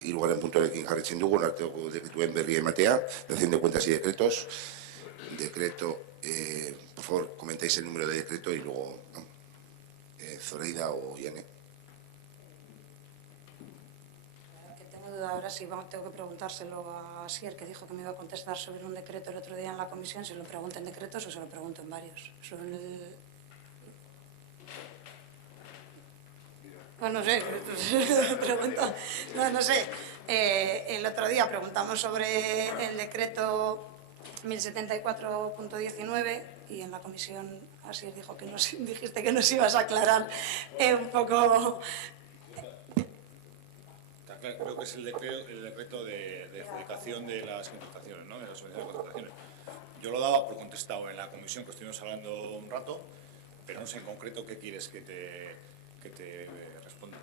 hirugarren puntuarekin jarraitzen dugu, arteko dekretuen berri ematea, relación de cuentas y decretos. Decreto, por favor, comentáis el número de decreto y luego Zoraida o Yane. Que tengo duda ahora si tengo que preguntárselo a Asier, que dijo que me iba a contestar sobre un decreto el otro día en la comisión, si lo pregunto en decretos o se lo pregunto en varios. Bueno, no sé, pregunto, no sé. El otro día preguntamos sobre el decreto 1074.19 y en la comisión Asier dijo que dijiste que nos ibas a aclarar un poco. Creo que es el decreto de adjudicación de las contrataciones, ¿no? De las subvenciones de contrataciones. Yo lo daba por contestado en la comisión, que estuvimos hablando un rato, pero no sé en concreto qué quieres que te responda.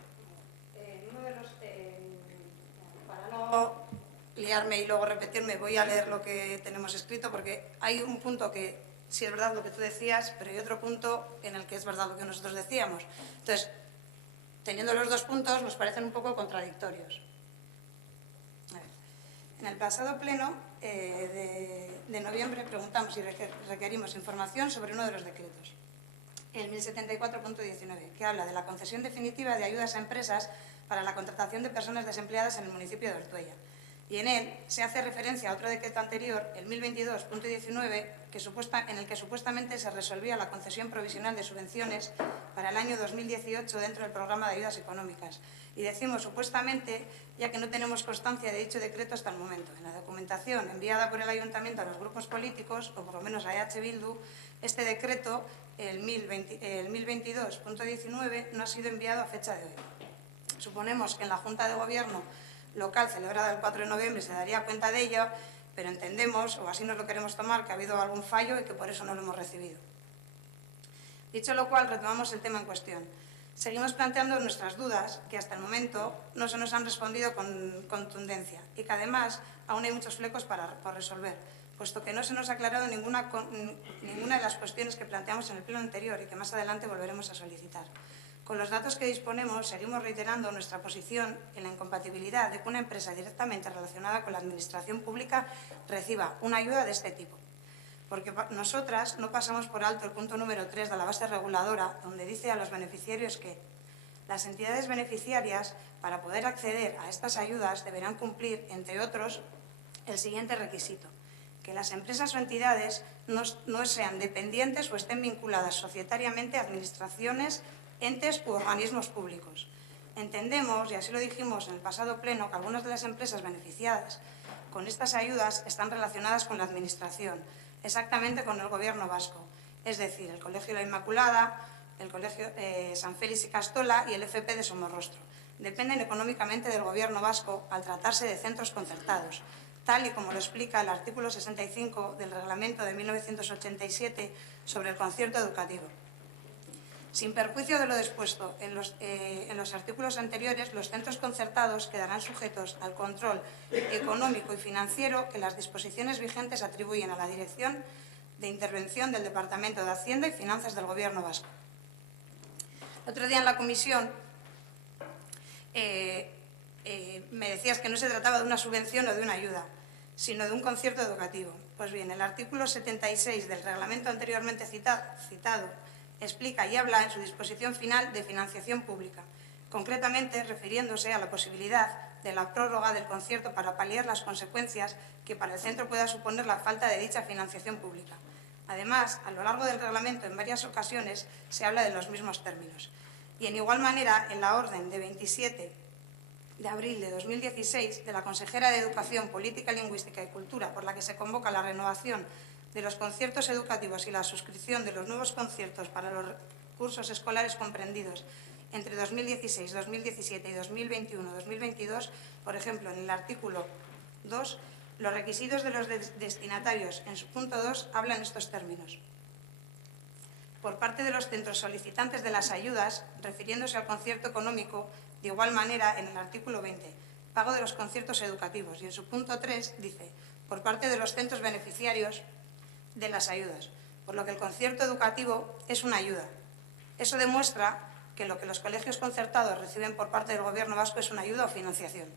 Para no liarme y luego repetirme, voy a leer lo que tenemos escrito, porque hay un punto que sí es verdad lo que tú decías, pero hay otro punto en el que es verdad lo que nosotros decíamos. Entonces, teniendo los dos puntos, nos parecen un poco contradictorios. En el pasado pleno de noviembre preguntamos y requerimos información sobre uno de los decretos, el 1074.19, que habla de la concesión definitiva de ayudas a empresas para la contratación de personas desempleadas en el municipio de Ortuella. Y en él se hace referencia a otro decreto anterior, el 1022.19, en el que supuestamente se resolvía la concesión provisional de subvenciones para el año 2018 dentro del programa de ayudas económicas. Y decimos supuestamente, ya que no tenemos constancia de dicho decreto hasta el momento. En la documentación enviada por el Ayuntamiento a los grupos políticos, o por lo menos a EH Bildu, este decreto, el 1022.19, no ha sido enviado a fecha de hoy. Suponemos que en la Junta de Gobierno local celebrada el 4 de noviembre se daría cuenta de ello, pero entendemos, o así nos lo queremos tomar, que ha habido algún fallo y que por eso no lo hemos recibido. Dicho lo cual, retomamos el tema en cuestión. Seguimos planteando nuestras dudas, que hasta el momento no se nos han respondido con contundencia y que además aún hay muchos flecos por resolver, puesto que no se nos ha aclarado ninguna de las cuestiones que planteamos en el pleno anterior y que más adelante volveremos a solicitar. Con los datos que disponemos, seguimos reiterando nuestra posición en la incompatibilidad de que una empresa directamente relacionada con la administración pública reciba una ayuda de este tipo. Porque nosotras no pasamos por alto el punto número 3 de la base reguladora, donde dice a los beneficiarios que las entidades beneficiarias, para poder acceder a estas ayudas, deberán cumplir, entre otros, el siguiente requisito: que las empresas o entidades no sean dependientes o estén vinculadas societariamente a administraciones, entes u organismos públicos. Entendemos, y así lo dijimos en el pasado pleno, que algunas de las empresas beneficiadas con estas ayudas están relacionadas con la Administración, exactamente con el Gobierno vasco, es decir, el Colegio de la Inmaculada, el Colegio San Félix y Castola y el FP de Somorrostro. Dependen económicamente del Gobierno vasco al tratarse de centros concertados, tal y como lo explica el artículo 65 del Reglamento de 1987 sobre el concierto educativo. Sin perjuicio de lo dispuesto en los artículos anteriores, los centros concertados quedarán sujetos al control económico y financiero que las disposiciones vigentes atribuyen a la Dirección de Intervención del Departamento de Hacienda y Finanzas del Gobierno vasco. Otro día en la comisión me decías que no se trataba de una subvención o de una ayuda, sino de un concierto educativo. Pues bien, el artículo 76 del reglamento anteriormente citado explica y habla en su disposición final de financiación pública, concretamente refiriéndose a la posibilidad de la prórroga del concierto para paliar las consecuencias que para el centro pueda suponer la falta de dicha financiación pública. Además, a lo largo del reglamento, en varias ocasiones, se habla de los mismos términos. Y en igual manera, en la orden de 27 de abril de 2016 de la consejera de Educación, Política Lingüística y Cultura, por la que se convoca la renovación de los conciertos educativos y la suscripción de los nuevos conciertos para los cursos escolares comprendidos entre 2016, 2017 y 2021-2022, por ejemplo, en el artículo 2, los requisitos de los destinatarios, en su punto 2, hablan estos términos. Por parte de los centros solicitantes de las ayudas, refiriéndose al concierto económico, de igual manera en el artículo 20, pago de los conciertos educativos, y en su punto 3 dice, por parte de los centros beneficiarios de las ayudas, por lo que el concierto educativo es una ayuda. Eso demuestra que lo que los colegios concertados reciben por parte del Gobierno vasco es una ayuda o financiación.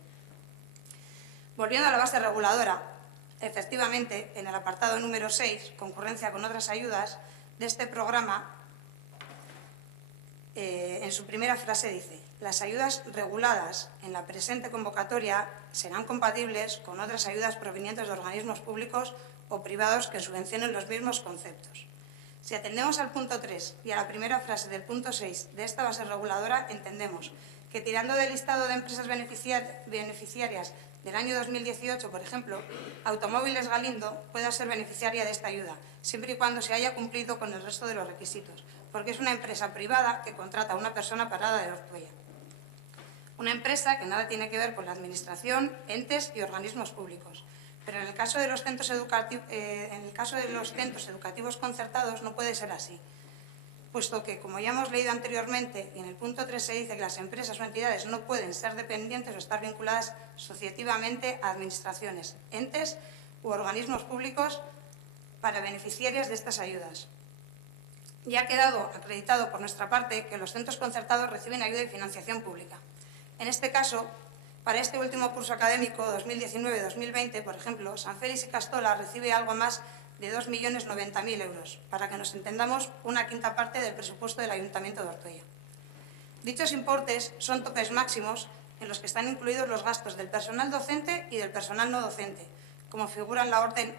Volviendo a la base reguladora, efectivamente, en el apartado número 6, concurrencia con otras ayudas, de este programa, en su primera frase dice: las ayudas reguladas en la presente convocatoria serán compatibles con otras ayudas provenientes de organismos públicos o privados que subvencionen los mismos conceptos. Si atendemos al punto 3 y a la primera frase del punto 6 de esta base reguladora, entendemos que, tirando del listado de empresas beneficiarias del año 2018, por ejemplo, Automóviles Galindo pueda ser beneficiaria de esta ayuda, siempre y cuando se haya cumplido con el resto de los requisitos, porque es una empresa privada que contrata a una persona parada de Ortuella. Una empresa que nada tiene que ver con la Administración, entes y organismos públicos. Pero en el caso de los centros educativos concertados no puede ser así, puesto que, como ya hemos leído anteriormente, y en el punto 3 se dice que las empresas o entidades no pueden ser dependientes o estar vinculadas asociativamente a administraciones, entes u organismos públicos para beneficiarias de estas ayudas. Ya ha quedado acreditado por nuestra parte que los centros concertados reciben ayuda y financiación pública. En este caso, para este último curso académico 2019-2020, por ejemplo, San Félix y Castola recibe algo más de 2.090.000 euros, para que nos entendamos, una quinta parte del presupuesto del Ayuntamiento de Ortuella. Dichos importes son topes máximos en los que están incluidos los gastos del personal docente y del personal no docente, como figura en la orden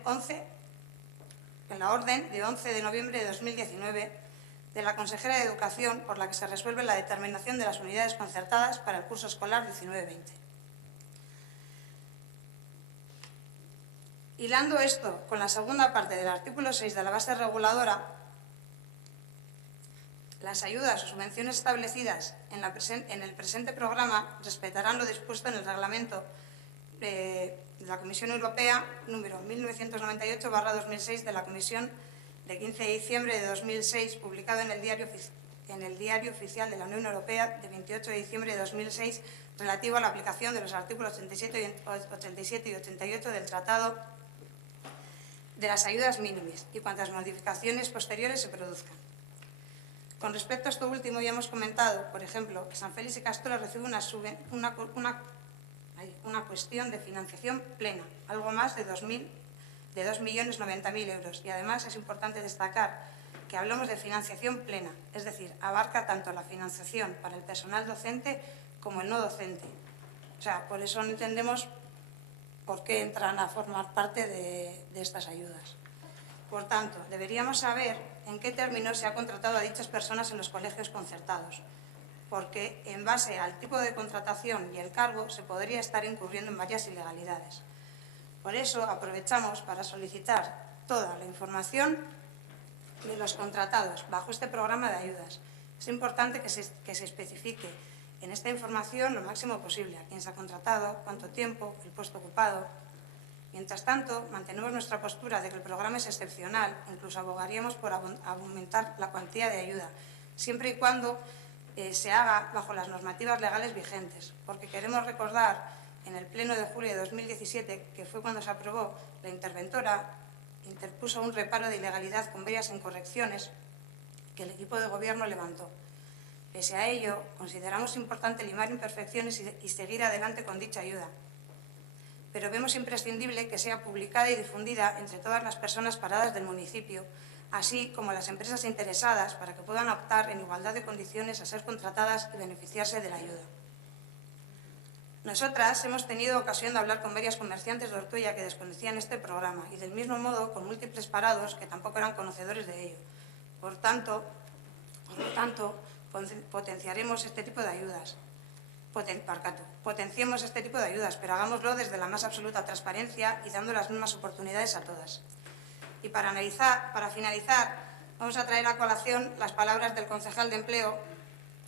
de 11 de noviembre de 2019 de la consejera de Educación, por la que se resuelve la determinación de las unidades concertadas para el curso escolar 19-20. Hilando esto con la segunda parte del artículo 6 de la base reguladora, las ayudas o subvenciones establecidas en el presente programa respetarán lo dispuesto en el reglamento de la Comisión Europea número 1998/2006 de la Comisión de 15 de diciembre de 2006, publicado en el Diario Oficial de la Unión Europea de 28 de diciembre de 2006, relativo a la aplicación de los artículos 87 y 88 del Tratado de las ayudas mínimas y cuantas modificaciones posteriores se produzcan. Con respecto a esto último, ya hemos comentado, por ejemplo, que San Félix y Castola recibe una cuestión de financiación plena, algo más de 2.090.000 euros. Y además es importante destacar que hablamos de financiación plena, es decir, abarca tanto la financiación para el personal docente como el no docente. O sea, por eso no entendemos por qué entran a formar parte de estas ayudas. Por tanto, deberíamos saber en qué términos se ha contratado a dichas personas en los colegios concertados, porque en base al tipo de contratación y el cargo se podría estar incurriendo en varias ilegalidades. Por eso aprovechamos para solicitar toda la información de los contratados bajo este programa de ayudas. Es importante que se especifique en esta información lo máximo posible a quién se ha contratado, cuánto tiempo, el puesto ocupado. Mientras tanto, mantenemos nuestra postura de que el programa es excepcional, incluso abogaríamos por aumentar la cuantía de ayuda, siempre y cuando se haga bajo las normativas legales vigentes, porque queremos recordar en el Pleno de julio de 2017, que fue cuando se aprobó, la interventora interpuso un reparo de ilegalidad con varias incorrecciones que el equipo de gobierno levantó. Pese a ello, consideramos importante limar imperfecciones y seguir adelante con dicha ayuda, pero vemos imprescindible que sea publicada y difundida entre todas las personas paradas del municipio, así como las empresas interesadas, para que puedan optar en igualdad de condiciones a ser contratadas y beneficiarse de la ayuda. Nosotras hemos tenido ocasión de hablar con varias comerciantes de Ortuella que desconocían este programa y, del mismo modo, con múltiples parados que tampoco eran conocedores de ello. Por lo tanto, potenciaremos este tipo de ayudas. Potenciemos este tipo de ayudas, pero hagámoslo desde la más absoluta transparencia y dando las mismas oportunidades a todas. Y para finalizar, vamos a traer a colación las palabras del concejal de Empleo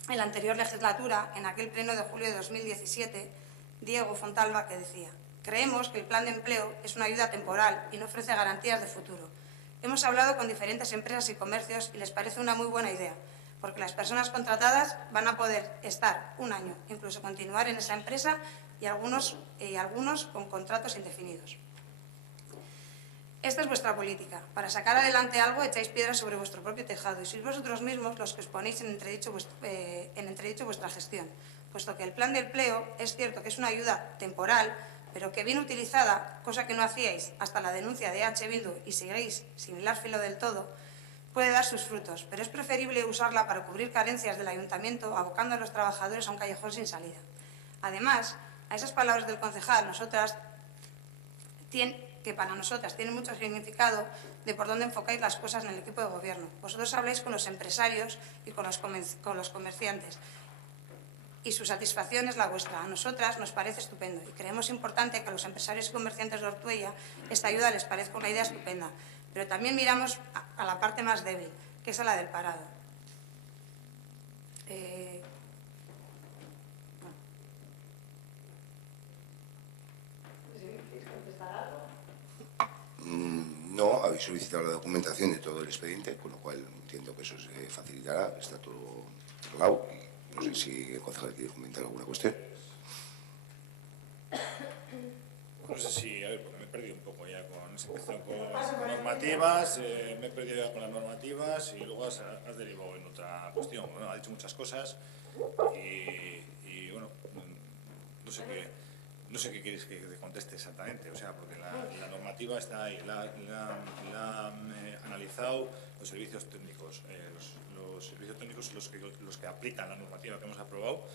en la anterior legislatura, en aquel pleno de julio de 2017, Diego Fontalba, que decía: creemos que el plan de empleo es una ayuda temporal y no ofrece garantías de futuro. Hemos hablado con diferentes empresas y comercios y les parece una muy buena idea, porque las personas contratadas van a poder estar un año, incluso continuar en esa empresa y algunos con contratos indefinidos. Esta es vuestra política. Para sacar adelante algo echáis piedras sobre vuestro propio tejado y sois vosotros mismos los que os ponéis en entredicho vuestra gestión, puesto que el plan de empleo es cierto que es una ayuda temporal, pero que bien utilizada, cosa que no hacíais hasta la denuncia de EH Bildu y seguís sin hilar filo del todo, puede dar sus frutos, pero es preferible usarla para cubrir carencias del ayuntamiento, abocando a los trabajadores a un callejón sin salida. Además, a esas palabras del concejal, que para nosotras tienen mucho significado de por dónde enfocáis las cosas en el equipo de gobierno. Vosotros habláis con los empresarios y con los comerciantes, y su satisfacción es la vuestra. A nosotras nos parece estupendo y creemos importante que a los empresarios y comerciantes de Ortuella esta ayuda les parezca una idea estupenda, pero también miramos a la parte más débil, que es a la del parado. No, habéis solicitado la documentación de todo el expediente, con lo cual entiendo que eso se facilitará, está todo arreglado. No sé si el concejal quiere comentar alguna cuestión. No sé si, a ver, porque me he perdido un poco ya con esa cuestión con las normativas, me he perdido ya con las normativas y luego has derivado en otra cuestión. Bueno, ha dicho muchas cosas y bueno, no sé qué quieres que te conteste exactamente, o sea, porque la normativa está ahí, la han analizado los servicios técnicos. Los servicios técnicos son los que aplican la normativa que hemos aprobado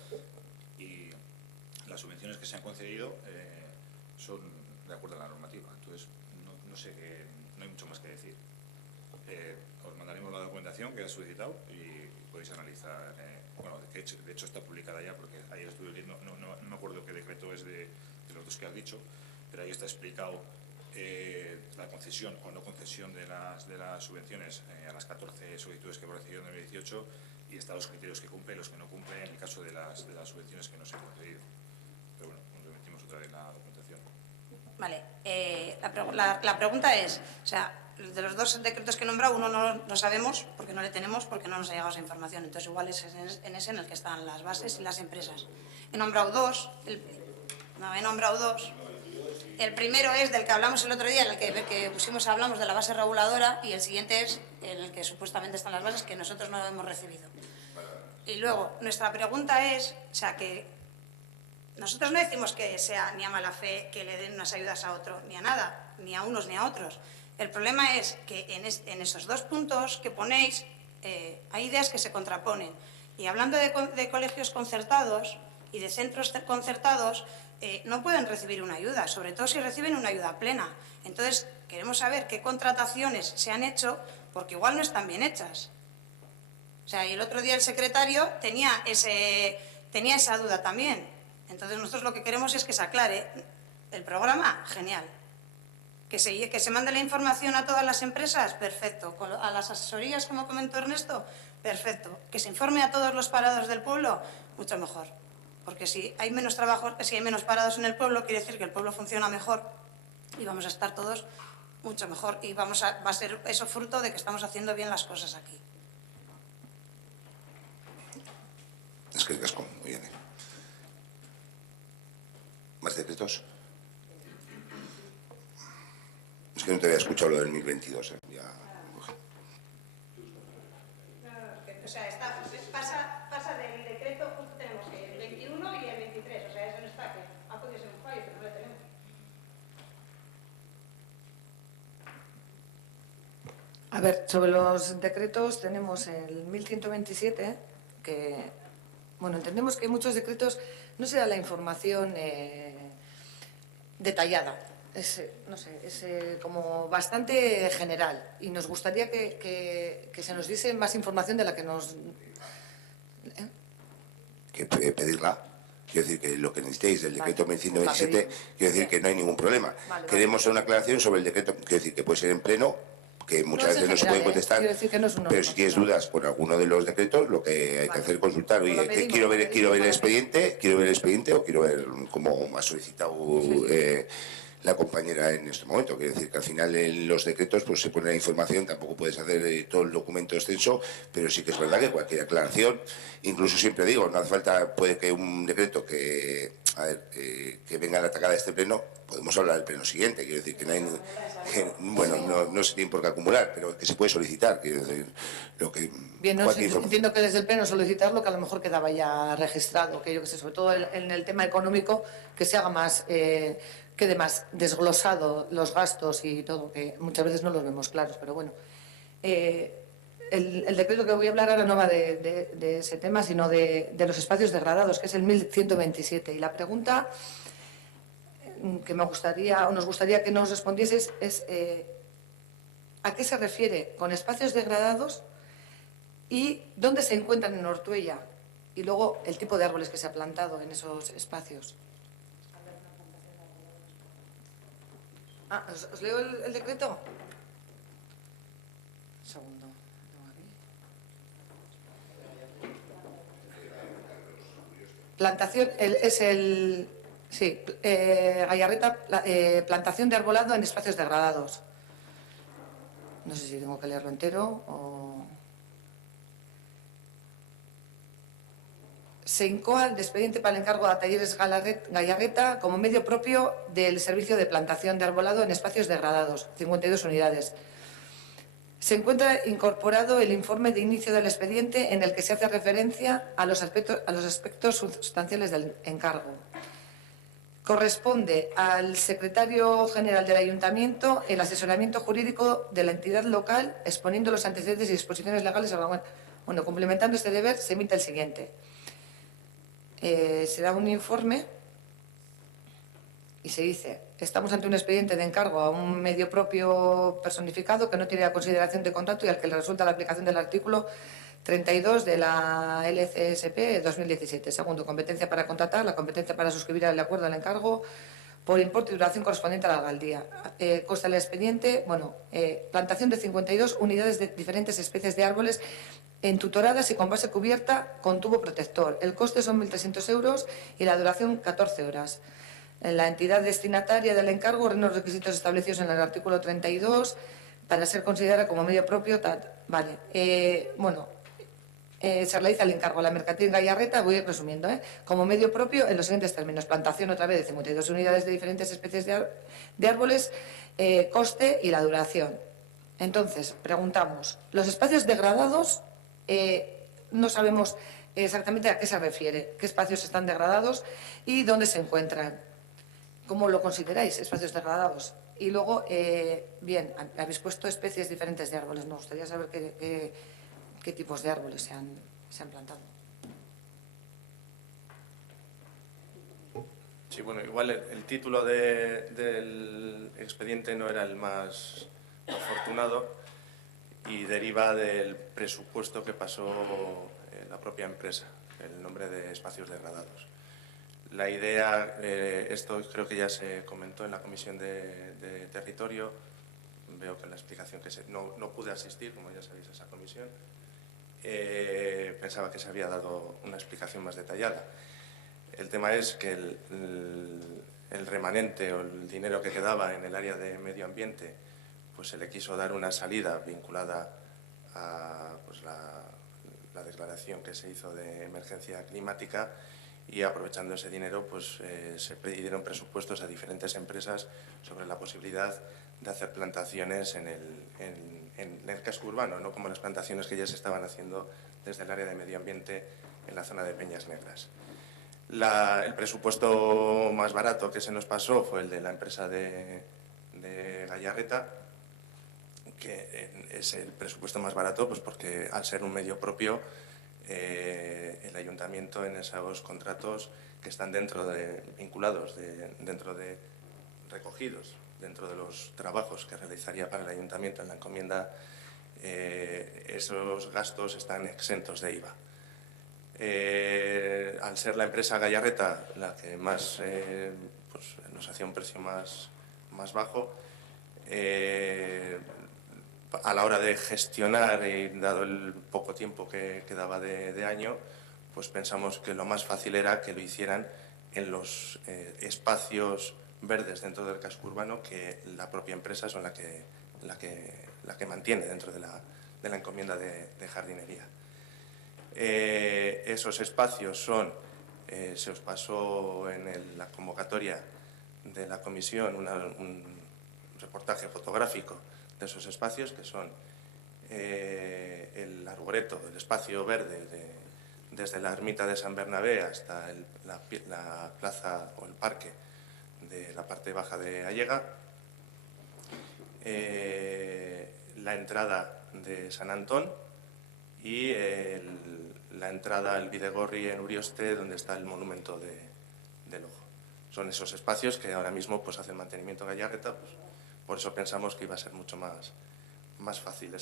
y las subvenciones que se han concedido son de acuerdo a la normativa. Entonces, no sé, no hay mucho más que decir. Os mandaremos la documentación que has solicitado y podéis analizar. Bueno, de hecho está publicada ya, porque ayer estuve viendo, no me acuerdo qué decreto es de los dos que has dicho, pero ahí está explicado la concesión o no concesión de las subvenciones a las 14 solicitudes que hemos recibido en 2018 y están los criterios que cumple y los que no cumple en el caso de las subvenciones que no se han concedido. Pero bueno, nos remitimos otra vez la documentación. Vale, la pregunta es, o sea, de los dos decretos que he nombrado, uno no sabemos porque no le tenemos, porque no nos ha llegado esa información. Entonces igual es en ese en el que están las bases y las empresas. He nombrado dos. El primero es del que hablamos el otro día, en el que hablamos de la base reguladora, y el siguiente es en el que supuestamente están las bases que nosotros no hemos recibido. Y luego, nuestra pregunta es, o sea, que nosotros no decimos que sea ni a mala fe que le den unas ayudas a otro, ni a nada, ni a unos ni a otros. El problema es que en esos dos puntos que ponéis hay ideas que se contraponen. Y hablando de colegios concertados y de centros concertados, no pueden recibir una ayuda, sobre todo si reciben una ayuda plena. Entonces, queremos saber qué contrataciones se han hecho, porque igual no están bien hechas. O sea, y el otro día el secretario tenía esa duda también. Entonces, nosotros lo que queremos es que se aclare el programa, genial. Que se mande la información a todas las empresas, perfecto. A las asesorías, como comentó Ernesto, perfecto. Que se informe a todos los parados del pueblo, mucho mejor. Porque si hay menos parados en el pueblo, quiere decir que el pueblo funciona mejor y vamos a estar todos mucho mejor. Y va a ser eso fruto de que estamos haciendo bien las cosas aquí. Es que casco, muy bien. ¿Más decretos? Es que no te había escuchado lo del 2022. Ya. O sea, pasa del decreto, justo tenemos que el 21 y el 23, o sea, eso no está, que ha podido ser un fallo, pero no lo tenemos. A ver, sobre los decretos tenemos el 1127, que, bueno, entendemos que muchos decretos no se da la información detallada. Es como bastante general y nos gustaría que se nos diese más información de la que nos... Que pedirla. Quiero decir que lo que necesitéis del decreto 1127, quiero decir que no hay ningún problema. Queremos una aclaración sobre el decreto, quiero decir que puede ser en pleno, que muchas veces no se puede contestar, pero si tienes dudas por alguno de los decretos, lo que hay que hacer es consultar. Oye, que quiero ver el expediente o quiero ver cómo ha solicitado la compañera en este momento. Quiero decir que al final en los decretos pues se pone la información, tampoco puedes hacer todo el documento extenso, pero sí que es verdad que cualquier aclaración, incluso siempre digo, no hace falta, puede que un decreto que venga a la atacada de este pleno, podemos hablar del pleno siguiente. Quiero decir que no hay, no se tiene por qué acumular, pero que se puede solicitar. Quiero decir, bien, no, sí, entiendo que desde el pleno solicitar lo que a lo mejor quedaba ya registrado, que yo que sé, sobre todo en el tema económico, que se haga más quede más desglosado los gastos y todo, que muchas veces no los vemos claros, pero bueno. El decreto que voy a hablar ahora no va de ese tema, sino de los espacios degradados, que es el 1127. Y la pregunta que me gustaría, o nos gustaría que nos respondieses es ¿a qué se refiere con espacios degradados y dónde se encuentran en Ortuella? Y luego el tipo de árboles que se ha plantado en esos espacios. ¿Os leo el decreto? Un segundo. Plantación, Gallarreta, plantación de arbolado en espacios degradados. No sé si tengo que leerlo entero o... Se incoa el expediente para el encargo a Talleres Gallarreta como medio propio del servicio de plantación de arbolado en espacios degradados, 52 unidades. Se encuentra incorporado el informe de inicio del expediente en el que se hace referencia a los aspectos sustanciales del encargo. Corresponde al secretario general del Ayuntamiento el asesoramiento jurídico de la entidad local, exponiendo los antecedentes y disposiciones legales. Bueno, complementando este deber, se emite el siguiente. Se da un informe y se dice: estamos ante un expediente de encargo a un medio propio personificado que no tiene la consideración de contrato y al que le resulta la aplicación del artículo 32 de la LCSP 2017. Segundo, competencia para contratar, la competencia para suscribir el acuerdo al encargo por importe y duración correspondiente a la alcaldía. Consta el expediente, plantación de 52 unidades de diferentes especies de árboles entuturadas y con base cubierta con tubo protector. El coste son 1.300 euros y la duración 14 horas. La entidad destinataria del encargo reúne los requisitos establecidos en el artículo 32 para ser considerada como medio propio. Se realiza el encargo a la Mercantil Gallarreta, voy resumiendo, como medio propio en los siguientes términos: plantación otra vez de 52 unidades de diferentes especies de árboles, coste y la duración. Entonces, preguntamos, los espacios degradados no sabemos exactamente a qué se refiere, qué espacios están degradados y dónde se encuentran. ¿Cómo lo consideráis, espacios degradados? Y luego, habéis puesto especies diferentes de árboles. Nos gustaría saber qué tipos de árboles se han plantado. Sí, bueno, igual el título del expediente no era el más afortunado y deriva del presupuesto que pasó la propia empresa, el nombre de espacios degradados. La idea, esto creo que ya se comentó en la Comisión de Territorio. Veo que la explicación no pude asistir, como ya sabéis, a esa comisión. Pensaba que se había dado una explicación más detallada. El tema es que el remanente o el dinero que quedaba en el área de medio ambiente, pues se le quiso dar una salida vinculada a la declaración que se hizo de emergencia climática, y aprovechando ese dinero pues se pidieron presupuestos a diferentes empresas sobre la posibilidad de hacer plantaciones en el casco urbano, no como las plantaciones que ya se estaban haciendo desde el área de medio ambiente en la zona de Peñas Negras. El presupuesto más barato que se nos pasó fue el de la empresa de Gallarreta, que es el presupuesto más barato pues porque al ser un medio propio el ayuntamiento en esos contratos que están recogidos dentro de los trabajos que realizaría para el ayuntamiento en la encomienda, esos gastos están exentos de IVA. Al ser la empresa Gallarreta la que más nos hacía un precio más bajo, a la hora de gestionar y dado el poco tiempo que quedaba de año, pues pensamos que lo más fácil era que lo hicieran en los espacios verdes dentro del casco urbano que la propia empresa es la que mantiene dentro de la encomienda de jardinería. Esos espacios se os pasó en la convocatoria de la comisión un reportaje fotográfico de esos espacios, que son el arboreto, el espacio verde desde la ermita de San Bernabé hasta la plaza o el parque de la parte baja de Allega, la entrada de San Antón y la entrada al Bidegorri en Urioste, donde está el monumento del Ojo. Son esos espacios que ahora mismo pues, hacen mantenimiento de Gallagueta, pues, por eso pensamos que iba a ser mucho más fácil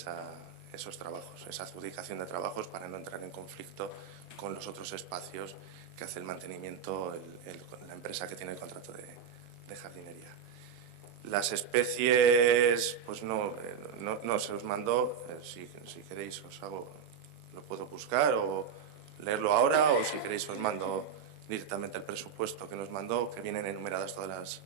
esos trabajos, esa adjudicación de trabajos para no entrar en conflicto con los otros espacios que hace el mantenimiento la empresa que tiene el contrato de jardinería. Las especies, pues no se os mandó, si queréis lo puedo buscar o leerlo ahora, o si queréis os mando directamente el presupuesto que nos mandó, que vienen enumeradas todas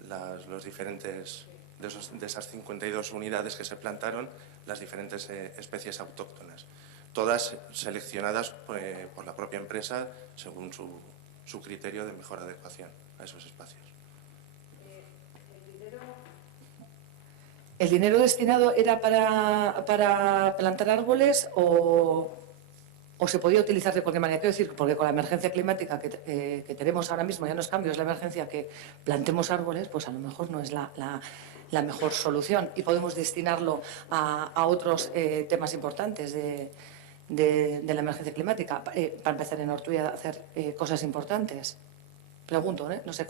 los diferentes, de esas 52 unidades que se plantaron, las diferentes especies autóctonas, todas seleccionadas por la propia empresa según su criterio de mejor adecuación a esos espacios. ¿El dinero destinado era para plantar árboles o se podía utilizar de cualquier manera? Quiero decir, porque con la emergencia climática que tenemos ahora mismo, ya no es cambio, es la emergencia, que plantemos árboles, pues a lo mejor no es la mejor solución y podemos destinarlo a otros temas importantes de la emergencia climática. Para empezar en Ortuella a hacer cosas importantes. Pregunto, no sé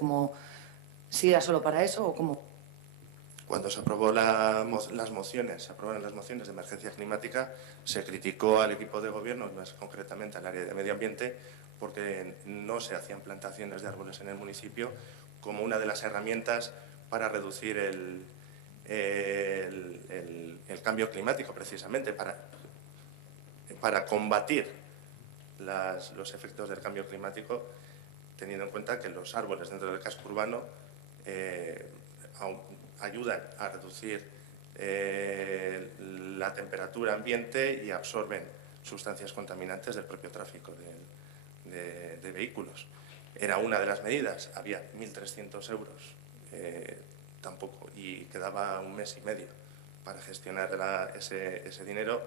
si era solo para eso o cómo. Cuando se aprobó se aprobaron las mociones de emergencia climática, se criticó al equipo de gobierno, más concretamente al área de medio ambiente, porque no se hacían plantaciones de árboles en el municipio como una de las herramientas para reducir el cambio climático, precisamente, para combatir los efectos del cambio climático, teniendo en cuenta que los árboles dentro del casco urbano ayudan a reducir la temperatura ambiente y absorben sustancias contaminantes del propio tráfico de vehículos. Era una de las medidas, había 1.300 euros tampoco, y quedaba un mes y medio para gestionar ese dinero.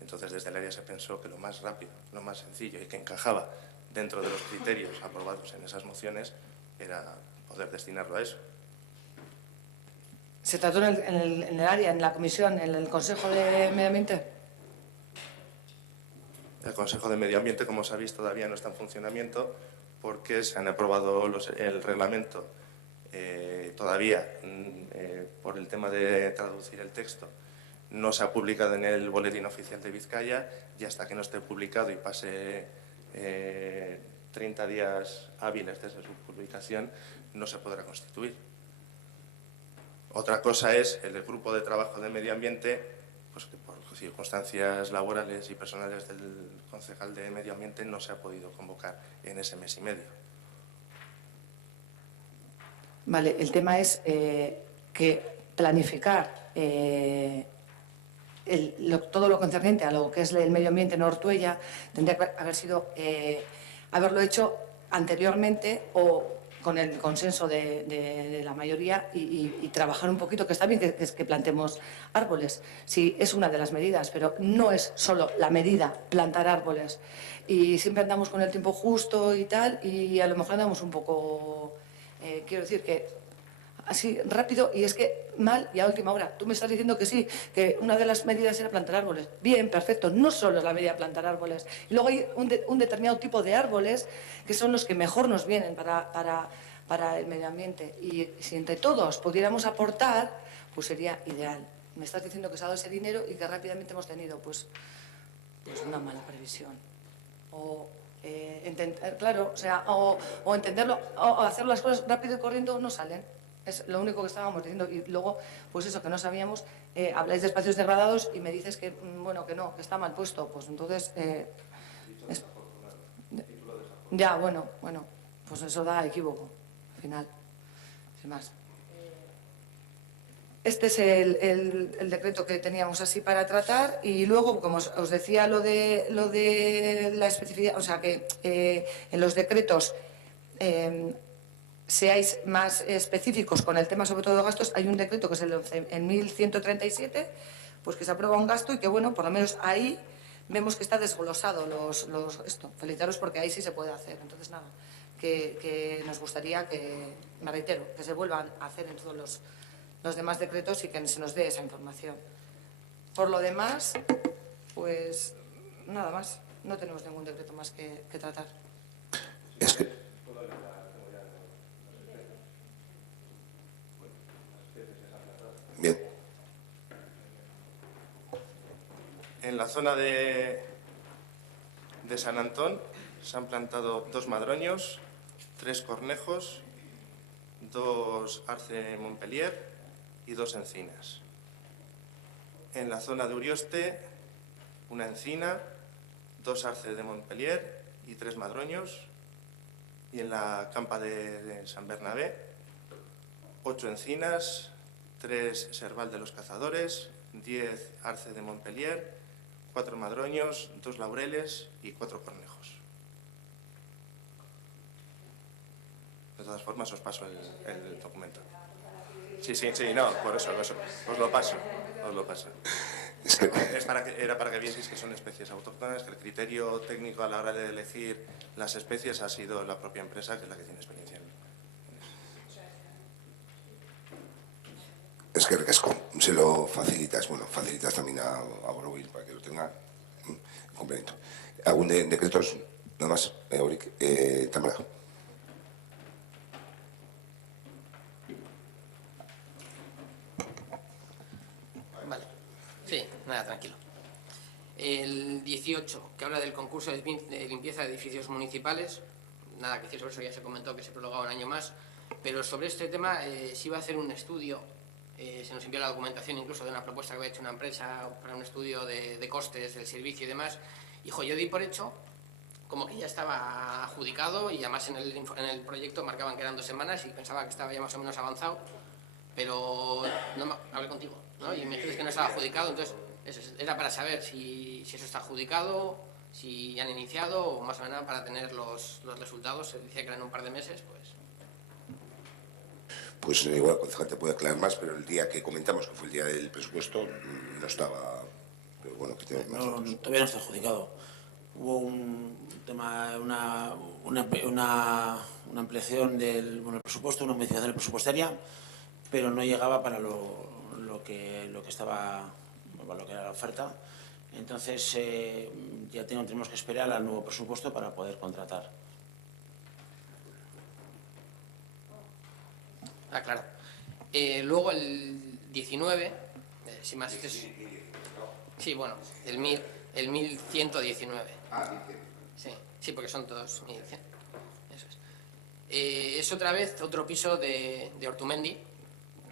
Entonces, desde el área se pensó que lo más rápido, lo más sencillo y que encajaba dentro de los criterios aprobados en esas mociones era poder destinarlo a eso. ¿Se trató en el área, en la comisión, en el Consejo de Medio Ambiente? El Consejo de Medio Ambiente, como sabéis, todavía no está en funcionamiento porque se han aprobado el reglamento todavía por el tema de traducir el texto. No se ha publicado en el Boletín Oficial de Vizcaya y hasta que no esté publicado y pase 30 días hábiles desde su publicación no se podrá constituir. Otra cosa es el grupo de trabajo de medio ambiente, pues que por circunstancias laborales y personales del concejal de medio ambiente no se ha podido convocar en ese mes y medio. Vale, el tema es que planificar todo lo concerniente a lo que es el medio ambiente en Ortuella tendría que haberlo hecho anteriormente o con el consenso de la mayoría y trabajar un poquito, que está bien que plantemos árboles. Sí, es una de las medidas, pero no es solo la medida plantar árboles. Y siempre andamos con el tiempo justo y tal, y a lo mejor andamos un poco, quiero decir que así rápido, y es que mal y a última hora. Tú me estás diciendo que sí, que una de las medidas era plantar árboles. Bien, perfecto, no solo es la medida plantar árboles. Y luego hay un determinado tipo de árboles que son los que mejor nos vienen para el medio ambiente. Y si entre todos pudiéramos aportar, pues sería ideal. Me estás diciendo que se ha dado ese dinero y que rápidamente hemos tenido pues una mala previsión. O claro, o sea, o entenderlo, o hacer las cosas rápido y corriendo no salen. Es lo único que estábamos diciendo. Y luego, pues eso, que no sabíamos, habláis de espacios degradados y me dices que, bueno, que no, que está mal puesto. Pues entonces, ya, bueno, pues eso da equívoco, al final, sin más. Este es el decreto que teníamos así para tratar y luego, como os decía, lo de la especificidad, o sea, que en los decretos seáis más específicos con el tema, sobre todo de gastos. Hay un decreto que es en 1137, pues que se aprueba un gasto y que, bueno, por lo menos ahí vemos que está desglosado esto. Felicitaros porque ahí sí se puede hacer. Entonces, nada, que nos gustaría que, me reitero, que se vuelvan a hacer en todos los demás decretos y que se nos dé esa información. Por lo demás, pues nada más. No tenemos ningún decreto más que tratar. Es que... Bien. En la zona de San Antón se han plantado 2 madroños, 3 cornejos, 2 arce Montpellier y 2 encinas. En la zona de Urioste, una encina, 2 arce de Montpellier y 3 madroños. Y en la campa de San Bernabé, 8 encinas, 3 serval de los cazadores, 10 arce de Montpellier, 4 madroños, 2 laureles y 4 cornejos. De todas formas, os paso el documento. Sí, no, por eso, os lo paso. Es que... Era para que vieseis que son especies autóctonas, que el criterio técnico a la hora de elegir las especies ha sido la propia empresa, que es la que tiene experiencia. Es que recasco, se lo facilitas, bueno, facilitas también a Borobil para que lo tenga en complemento. ¿Algún decretos? Nada más, Euric, Tamara. Vale, sí, nada, tranquilo. El 18, que habla del concurso de limpieza de edificios municipales, nada que decir sobre eso, ya se comentó que se prolongaba un año más, pero sobre este tema se iba a hacer un estudio, se nos envió la documentación incluso de una propuesta que había hecho una empresa para un estudio de costes del servicio y demás, y yo di por hecho como que ya estaba adjudicado y además en el proyecto marcaban que eran 2 semanas y pensaba que estaba ya más o menos avanzado, pero no hablé contigo, ¿no? Y me dijiste que no estaba adjudicado, entonces eso era para saber si eso está adjudicado, si ya han iniciado o más o menos para tener los resultados. Se decía que eran un par de meses, pues... Pues igual el concejal te puede aclarar más, pero el día que comentamos, que fue el día del presupuesto, no estaba... Pero bueno, que tiene más datos. Todavía no está adjudicado. Hubo un tema, una ampliación del presupuesto, una modificación presupuestaria, pero no llegaba para lo que estaba, para lo que era la oferta. Entonces ya tenemos que esperar al nuevo presupuesto para poder contratar. Ah, claro. Luego el 19, sin más, sí, bueno, el 1119. Sí, porque son todos 1100. Eso es. Es otra vez otro piso de Ortumendi.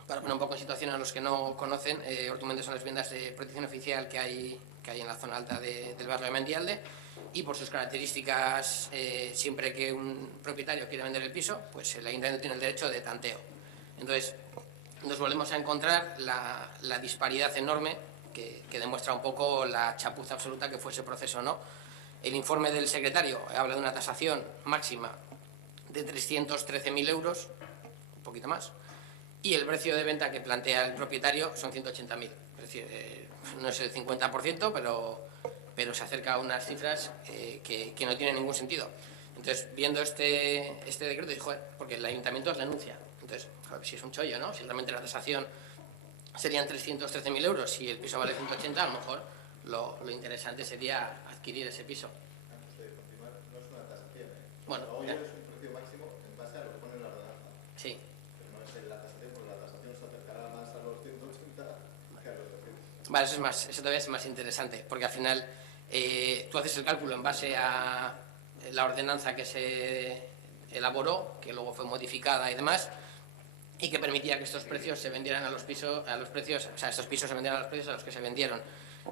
Para poner un poco en situación a los que no conocen, Ortumendi son las viviendas de protección oficial que hay en la zona alta del barrio de Mendialde, y por sus características, siempre que un propietario quiere vender el piso, pues el ayuntamiento tiene el derecho de tanteo. Entonces, nos volvemos a encontrar la disparidad enorme que demuestra un poco la chapuza absoluta que fue ese proceso, ¿no? El informe del secretario habla de una tasación máxima de 313.000 euros, un poquito más, y el precio de venta que plantea el propietario son 180.000. Es decir, no es el 50%, pero se acerca a unas cifras que no tienen ningún sentido. Entonces, viendo este decreto, dijo, porque el ayuntamiento os denuncia. Entonces, si es un chollo, ¿no? Si realmente la tasación serían 313.000 euros, si el piso vale 180, a lo mejor lo interesante sería adquirir ese piso. No es una tasación, Bueno, hoy es un precio máximo en base a lo que pone en la ordenanza. Sí. Pero no es la tasación, porque la tasación se acercará más a los 180 que a los 200. Vale, eso todavía es más interesante, porque al final tú haces el cálculo en base a la ordenanza que se elaboró, que luego fue modificada y demás, y que permitía que estos precios se vendieran estos pisos se vendieran a los precios a los que se vendieron.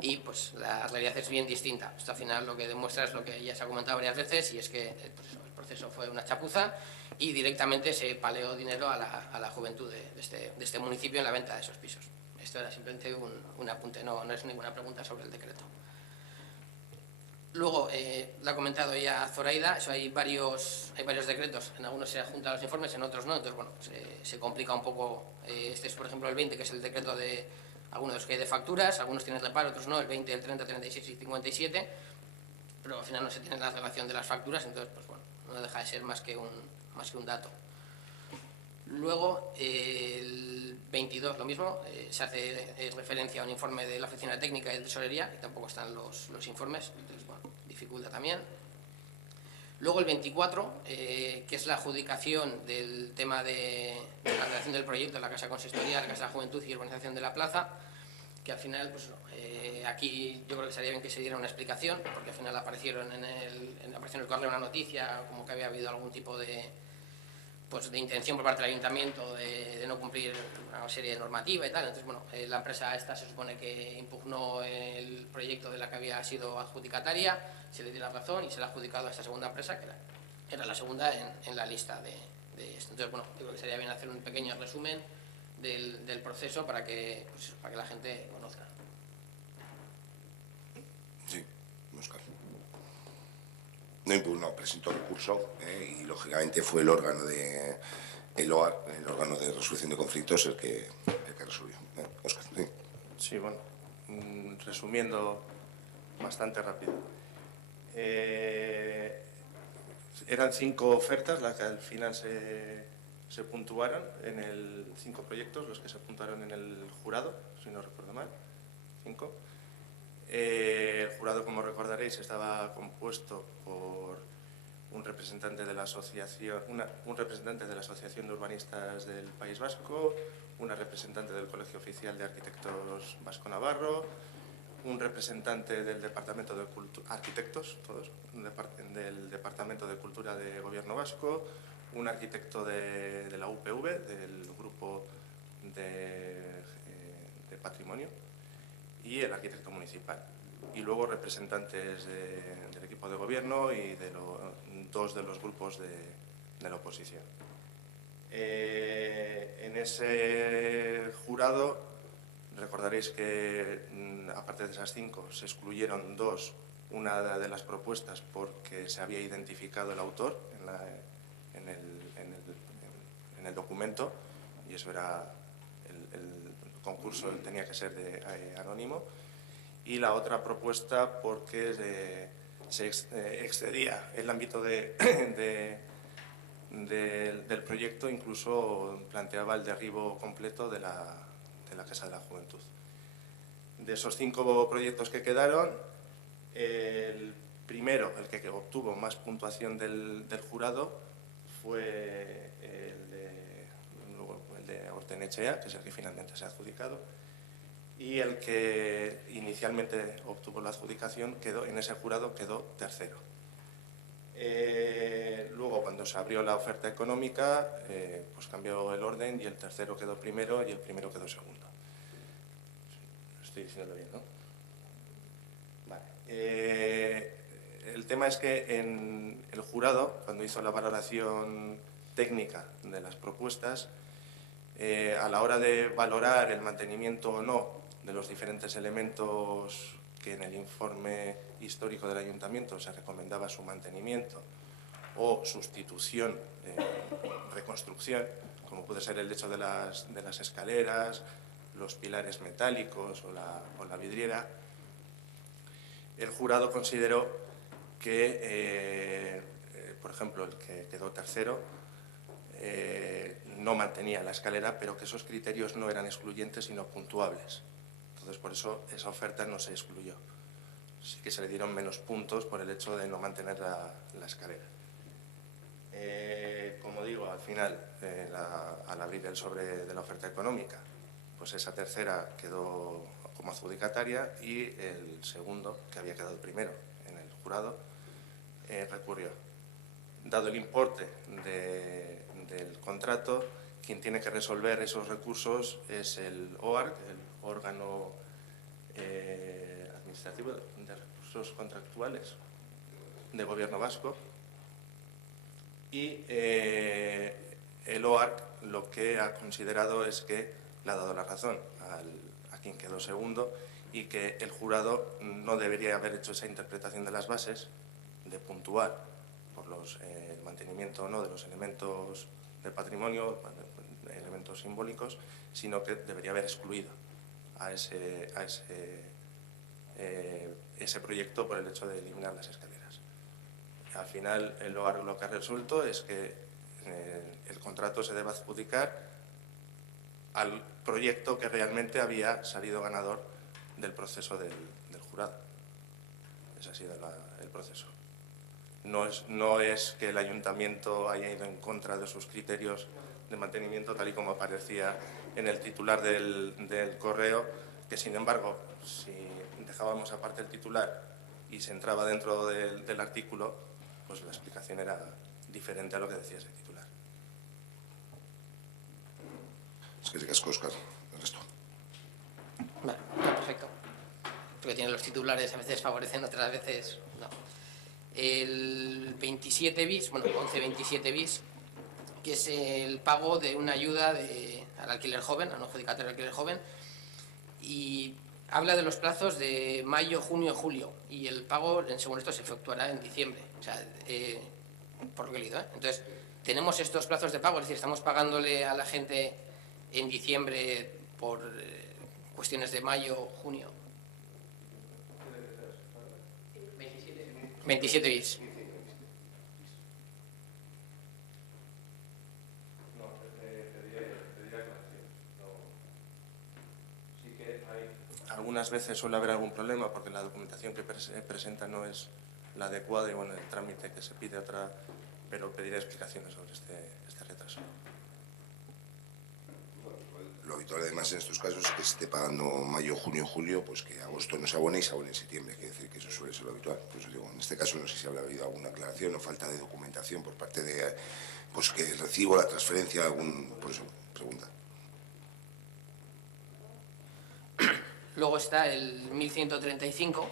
Y pues la realidad es bien distinta. Esto al final lo que demuestra es lo que ya se ha comentado varias veces, y es que el proceso fue una chapuza y directamente se paleó dinero a la juventud de este municipio en la venta de esos pisos. Esto era simplemente un apunte, no es ninguna pregunta sobre el decreto. Luego, lo ha comentado ya Zoraida, hay varios decretos, en algunos se adjuntan los informes, en otros no, entonces bueno, se complica un poco. Este es por ejemplo el 20, que es el decreto de algunos de los que hay de facturas, algunos tienen reparo, otros no, el 20, el 30, 36 y 57, pero al final no se tiene la relación de las facturas, entonces pues bueno, no deja de ser más que un dato. Luego, el 22, lo mismo, se hace referencia a un informe de la Oficina Técnica y de Tesorería, y tampoco están los informes, entonces, bueno, dificulta también. Luego el 24, que es la adjudicación del tema de la redacción del proyecto de la Casa Consistorial, Casa de la Juventud y Urbanización de la Plaza, que al final, pues aquí yo creo que sería bien que se diera una explicación, porque al final apareció en el correo una noticia como que había habido algún tipo de intención por parte del ayuntamiento de no cumplir una serie de normativa y tal. Entonces, bueno, la empresa esta se supone que impugnó el proyecto de la que había sido adjudicataria, se le dio la razón y se le ha adjudicado a esta segunda empresa, que era la segunda en la lista de esto. Entonces, bueno, yo creo que sería bien hacer un pequeño resumen del proceso para que la gente conozca. Sí, Óscar. No impugnó, presentó recurso y lógicamente fue el órgano de el OAR, el órgano de resolución de conflictos, el que resolvió. Óscar, sí. Sí, bueno, resumiendo bastante rápido. Eran 5 ofertas las que al final se puntuaron 5 proyectos, los que se puntuaron en el jurado, si no recuerdo mal, 5. El jurado, como recordaréis, estaba compuesto por un representante de la Asociación de Urbanistas del País Vasco, una representante del Colegio Oficial de Arquitectos Vasco-Navarro, un representante del Departamento de Cultura, arquitectos todos, del Departamento de Cultura de Gobierno Vasco, un arquitecto de la UPV, del Grupo de Patrimonio, y el arquitecto municipal. Y luego representantes del equipo de gobierno y de 2 de los grupos de la oposición. En ese jurado, recordaréis que aparte de esas 5 se excluyeron 2, una de las propuestas porque se había identificado el autor en el documento, y eso era el concurso tenía que ser anónimo, y la otra propuesta porque se excedía el ámbito del proyecto, incluso planteaba el derribo completo de la Casa de la Juventud. De esos 5 proyectos que quedaron, el primero, el que obtuvo más puntuación del jurado, fue el de Ortenetxea, que es el que finalmente se ha adjudicado, y el que inicialmente obtuvo la adjudicación en ese jurado quedó tercero. Luego, cuando se abrió la oferta económica, pues cambió el orden y el tercero quedó primero y el primero quedó segundo. Estoy diciendo bien, ¿no? Vale. El tema es que en el jurado, cuando hizo la valoración técnica de las propuestas, a la hora de valorar el mantenimiento o no de los diferentes elementos que en el informe histórico del ayuntamiento se recomendaba su mantenimiento o sustitución, reconstrucción, como puede ser el hecho de las escaleras, los pilares metálicos o la vidriera, el jurado consideró que, por ejemplo, el que quedó tercero no mantenía la escalera, pero que esos criterios no eran excluyentes sino puntuables. Entonces, por eso esa oferta no se excluyó. Sí que se le dieron menos puntos por el hecho de no mantener la escalera. Como digo, al final, al abrir el sobre de la oferta económica, pues esa tercera quedó como adjudicataria y el segundo, que había quedado primero en el jurado, recurrió. Dado el importe del contrato, quien tiene que resolver esos recursos es el OARC, el órgano administrativo de recursos contractuales de Gobierno Vasco, y el OARC lo que ha considerado es que le ha dado la razón a quien quedó segundo y que el jurado no debería haber hecho esa interpretación de las bases, de puntuar por el mantenimiento o no de los elementos del patrimonio, elementos simbólicos, sino que debería haber excluido a ese proyecto por el hecho de eliminar las escaleras. Al final, lo que ha resuelto es que el contrato se debe adjudicar al proyecto que realmente había salido ganador del proceso del jurado. Ese ha sido el proceso. No es que el ayuntamiento haya ido en contra de sus criterios de mantenimiento, tal y como aparecía en el titular del correo, que sin embargo, si dejábamos aparte el titular y se entraba dentro del artículo, pues la explicación era diferente a lo que decía ese titular. Es que te casco, Óscar, el resto. Vale, perfecto. Porque tiene los titulares, a veces favorecen, otras veces no. El 27 bis, bueno, 1127 bis, que es el pago de una ayuda al alquiler joven, a un adjudicatario de alquiler joven, y habla de los plazos de mayo, junio, julio, y el pago, según esto, se efectuará en diciembre, o sea, por lo que he leído, ¿eh? Entonces, tenemos estos plazos de pago, es decir, estamos pagándole a la gente en diciembre por cuestiones de mayo, junio. 27 bis. Algunas veces suele haber algún problema porque la documentación que presenta no es la adecuada y bueno, el trámite que se pide otra, pero pediré explicaciones sobre este retraso. Lo habitual además en estos casos es que se esté pagando mayo, junio, julio, pues que agosto no se abone y se abone en septiembre, quiere decir que eso suele ser lo habitual. Pues digo, en este caso no sé si habrá habido alguna aclaración o falta de documentación por parte de, pues que el recibo, la transferencia, por eso, pregunta. Luego está el 1135,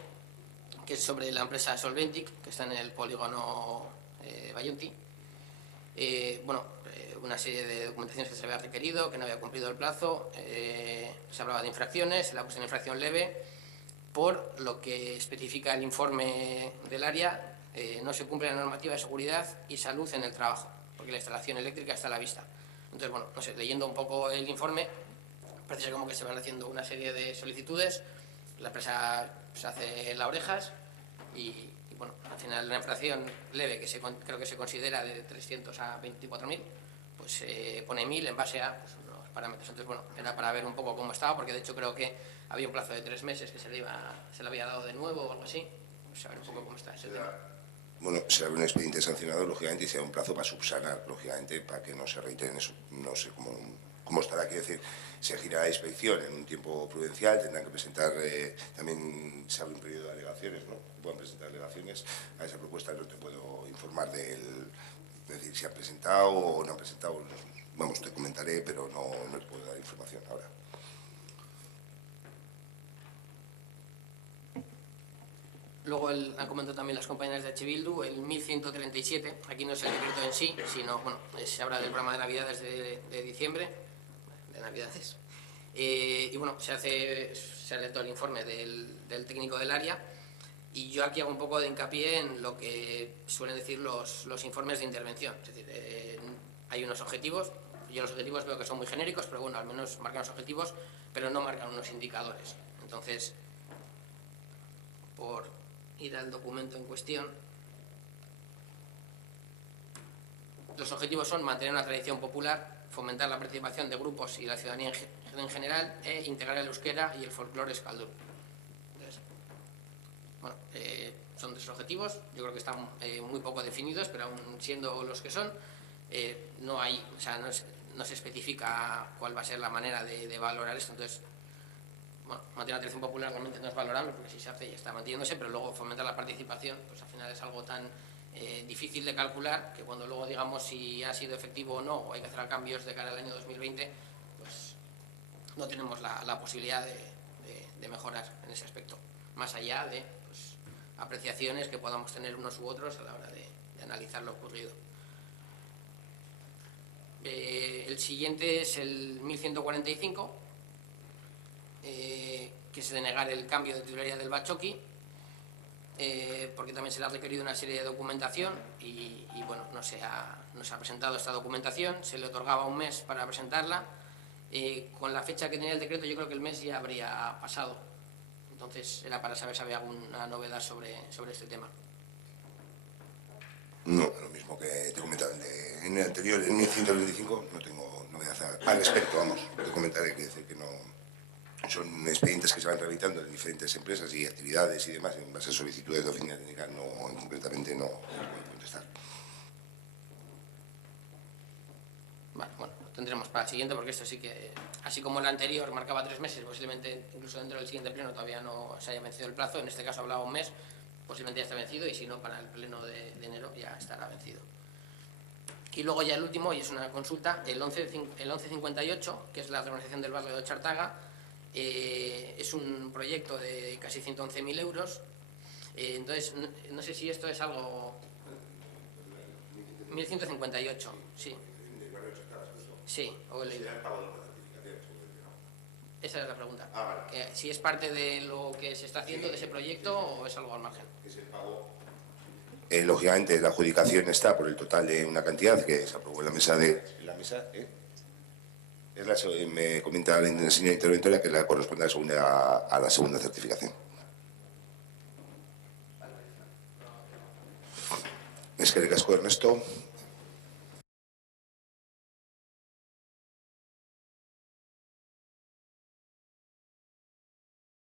que es sobre la empresa Solventic, que está en el polígono Bayonti. Una serie de documentaciones que se había requerido, que no había cumplido el plazo, se hablaba de infracciones, se le ha puesto en infracción leve, por lo que especifica el informe del área, no se cumple la normativa de seguridad y salud en el trabajo, porque la instalación eléctrica está a la vista. Entonces, bueno, no sé, leyendo un poco el informe, parece como que se van haciendo una serie de solicitudes, la empresa se hace las orejas y bueno, al final una infracción leve que creo que se considera de 300 a 24.000, pues se pone 1.000 en base a pues, unos parámetros. Entonces, bueno, era para ver un poco cómo estaba, porque de hecho creo que había un plazo de 3 meses que se le había dado de nuevo o algo así, pues a ver un poco cómo está ese tema. Bueno, se abre un expediente sancionador, lógicamente, y se da un plazo para subsanar, lógicamente, para que no se reiteren eso. No sé cómo estará, quiero decir, se girará la inspección en un tiempo prudencial, tendrán que presentar, también se abre un periodo de alegaciones, ¿no? Puedan presentar alegaciones a esa propuesta, no te puedo informar es decir, si han presentado o no han presentado, vamos, te comentaré, pero no te puedo dar información ahora. Luego han comentado también las compañeras de H. Bildu, el 1137, aquí no es el decreto en sí, sino, bueno, se habla del programa de Navidades de diciembre, de Navidades, y bueno, se ha leído el informe del técnico del área, y yo aquí hago un poco de hincapié en lo que suelen decir los informes de intervención, es decir, hay unos objetivos, yo los objetivos veo que son muy genéricos, pero bueno, al menos marcan los objetivos, pero no marcan unos indicadores. Entonces, por ir al documento en cuestión, los objetivos son mantener una tradición popular, fomentar la participación de grupos y la ciudadanía en general e integrar el euskera y el folclore euskaldun. Entonces, bueno, son de esos objetivos, yo creo que están muy poco definidos, pero aún siendo los que son, no se especifica cuál va a ser la manera de valorar esto. Entonces, bueno, mantener la tradición popular realmente no es valorable, porque si se hace ya está manteniéndose, pero luego fomentar la participación, pues al final es algo tan difícil de calcular, que cuando luego digamos si ha sido efectivo o no, o hay que hacer cambios de cara al año 2020, pues no tenemos la posibilidad de mejorar en ese aspecto, más allá de pues, apreciaciones que podamos tener unos u otros a la hora de analizar lo ocurrido. El siguiente es el 1145, que es denegar el cambio de titularidad del Batzoki, porque también se le ha requerido una serie de documentación y bueno, no se ha presentado esta documentación, se le otorgaba un mes para presentarla, con la fecha que tenía el decreto yo creo que el mes ya habría pasado, entonces era para saber si había alguna novedad sobre este tema. No, lo mismo que te comentaba en el anterior, en 1125, no tengo novedad al respecto, vamos. Te comentaré que decir que no. Son expedientes que se van realizando en diferentes empresas y actividades y demás, en base a solicitudes de oficina técnica, no, concretamente no puedo contestar. Vale, bueno, lo tendremos para el siguiente, porque esto sí que, así como el anterior marcaba 3 meses, posiblemente incluso dentro del siguiente pleno todavía no se haya vencido el plazo, en este caso hablaba un mes, posiblemente ya está vencido, y si no, para el pleno de enero ya estará vencido. Y luego ya el último, y es una consulta, el 1158, que es la organización del barrio de Chartaga. Es un proyecto de casi 111.000 euros. Entonces, no sé si esto es algo... 1158, sí. Sí, o he leído. Esa es la pregunta. Que si es parte de lo que se está haciendo, de ese proyecto, o es algo al margen. Lógicamente, la adjudicación está por el total de una cantidad que se aprobó en la mesa de... me comenta la señora interventora que la corresponde a la segunda certificación. Es que el casco, Ernesto.